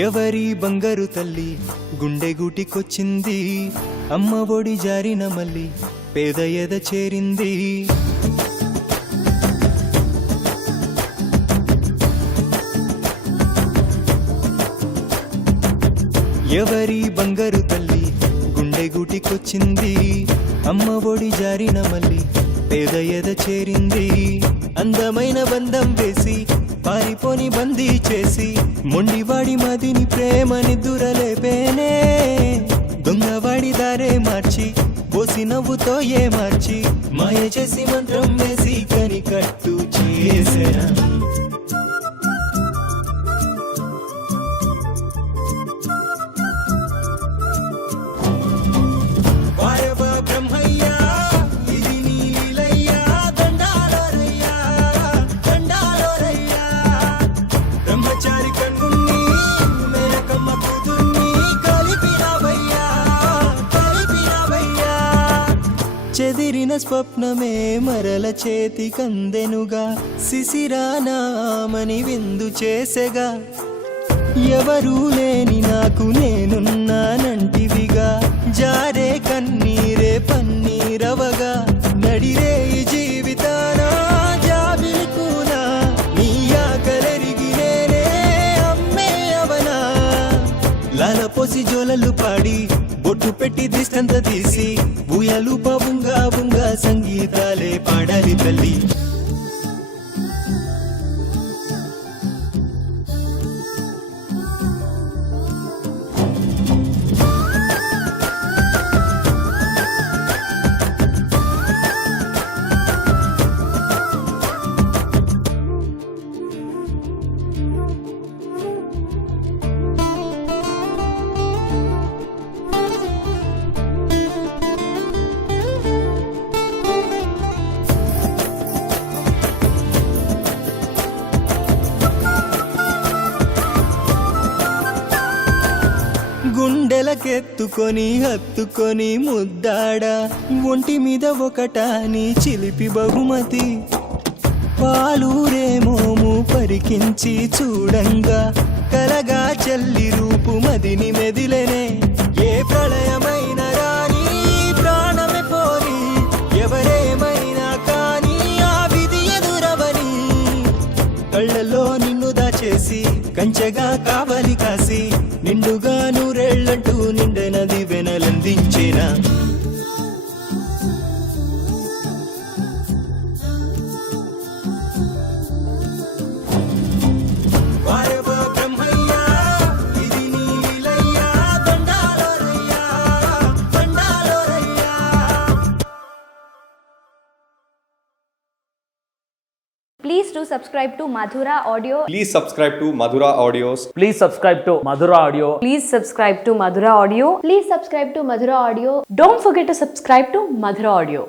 ఎవరి బంగారు తల్లి గుండె గూటికొచ్చింది, అమ్మ ఒడి జారిన మళ్ళీ పేద ఎద చేరింది. ఎవరి బంగారు తల్లి గుండె గూటికొచ్చింది, అమ్మ ఒడి జారిన మళ్ళీ పేద ఎద చేరింది. అందమైన బంధం వేసి పారిపోని బందీ చేసి మొండివాడి మదిని ప్రేమని దురలేపేనే. దొంగవాడి దారే మార్చి పోసి నవ్వుతో ఏ మార్చి మాయ చేసి మంత్రం వేసి కనికట్టు చేసేనా. చెదిరిన స్వప్నమే మరల చేతి కందెనుగా, శిశిరానామని విందు చేసెగా. ఎవరూ లేని నాకు నేనున్నానంటివిగా, జారే కన్నీరే పన్నీరవగా. నడిరే ఈ జీవితాన జాబిలికునా, నీ ఆకలెరిగి నేనే అమ్మే అవనా. లాలపోసి జోలలు పాడి బొట్టు పెట్టి దిష్టంత తీసి ఊయలు బుంగా బుంగా సంగీతాలే పాడాలి తల్లి. గుండెలకెత్తుకొని హత్తుకొని ముద్దాడా, ఒంటి మీద ఒకటాని చిలిపి బహుమతి. పాలూరేమోము పరికించి చూడంగా, కలగా చెల్లి రూపు మదిని మెదిలెనే. ఏ ప్రళయమైన రాని ప్రాణమే పోని, ఎవరేమైనా కానీ ఆ విధి ఎదురవని. కళ్ళలో నిన్ను దాచేసి కంచెగా కావలి కాసి, నిండుగా నూరేళ్లంటూ నిండెనది వెనలందించేనా. Please do subscribe to Madhura Audio. Please subscribe to Madhura Audios. Please subscribe to Madhura Audio. Please subscribe to Madhura Audio. Please subscribe to Madhura Audio. Don't forget to subscribe to Madhura Audio.